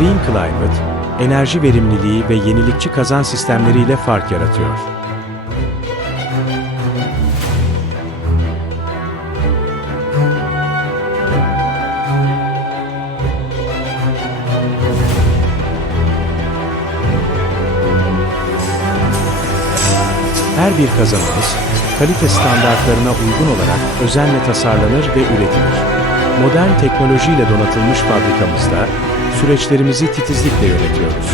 Climate, enerji verimliliği ve yenilikçi kazan sistemleriyle fark yaratıyor. Her bir kazanımız, kalite standartlarına uygun olarak özenle tasarlanır ve üretilir. Modern teknolojiyle donatılmış fabrikamızda süreçlerimizi titizlikle yönetiyoruz.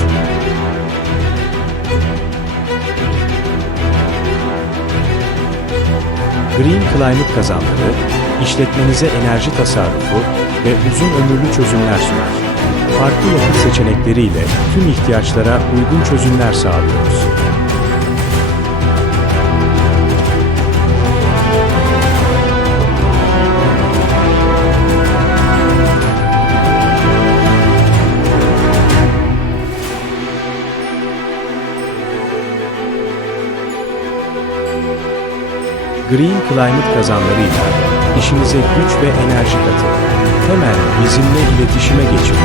Green Climate kazanları, işletmenize enerji tasarrufu ve uzun ömürlü çözümler sunar. Farklı yakıt seçenekleriyle tüm ihtiyaçlara uygun çözümler sağlıyoruz. Green Climate kazanlarıyla işinize güç ve enerji katın. Hemen bizimle iletişime geçin.